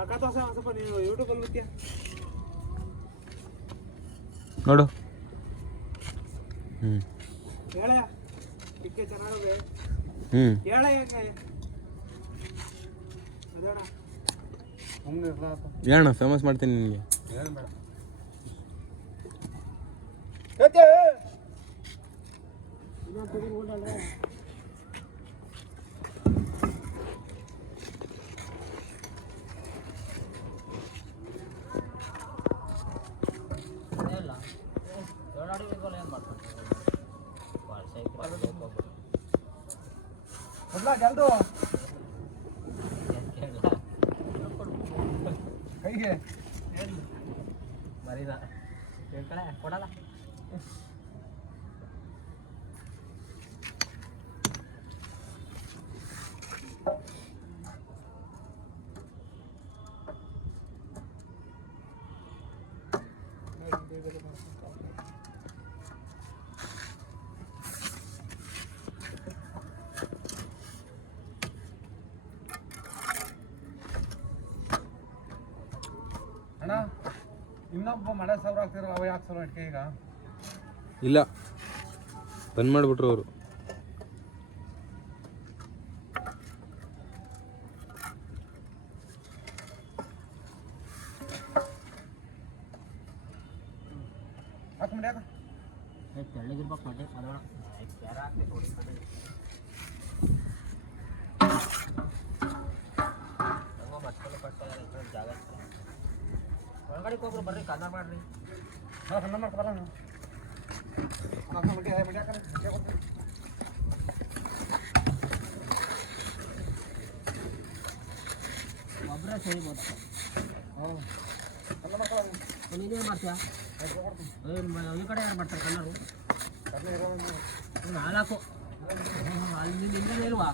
ಮಕ್ಕ ತೋರ್ಸ ಒಂದು ಸ್ವಲ್ಪ ನೀವು ಯೂಟ್ಯೂಬಲ್ಲಿ ಬಿತ್ತೀಯ ನೋಡು. ಹೇಳ ಟಿಕ್ಕೆ ಚೆನ್ನಾಗಿದೆ. ಹೇಳ ಹೆಂಗೆ ಹೇಳಣ್ಣ, ಫೇಮಸ್ ಮಾಡ್ತೀನಿ ನಿನಗೆ. ಜಲ್ದು ಕೈಗೆ ಮರಿದ ಹೇಳ್ಕಳೆ ಕೊಡಲ್ಲ. ಅಣ್ಣ ಇನ್ನೊಬ್ಬ ಮಳೆ ಸಾವಿರ ಆಗ್ತಿರೋ ಅವ ಯಾಕೆ ಸಾವಿರ ಇಟ್ಕೆ ಈಗ ಇಲ್ಲ, ಬಂದ್ ಮಾಡಿಬಿಟ್ರು ಅವರು. ಹಾಕೊಂಬಿಡಿ ಯಾಕ ತೆಳ್ಳಗಿರ್ಬೇಕು ಮಟ್ಟೆ ಅದೋಣ ಯಾರ ಹಾಕಿ ನೋಡಿ ಮಟ್ಕೊಂಡು ಪಡ್ತಾರೆ ಜಾಗ ಒಳಗಡೆಗೆ ಹೋಗ್ರು ಬರ್ರಿ ಕನ್ನ ಮಾಡ್ರಿ. ಕನ್ನ ಮಾಡ್ಕೊಬಲ್ಲ ಹಾಕೊಂಬಿಡಿ ಬಿಡಿ ಯಾಕಂದ್ರೆ ಒಬ್ಬರೇ ಸರಿಬೋದು. ಹ್ಞೂ ಕನ್ನ ಮಾಡ್ಕೊಳ್ಳ ನೀನೇ ಮಾಡ್ತೀಯಾ? ಈ ಕಡೆ ಯಾರು ಮಾಡ್ತಾರೆ ಕನ್ನರು? ಕನ್ನ ಇರೋ ನಾಲ್ಕು ಅಲ್ಲಿ ನಿಂದ ಇಲ್ವಾ?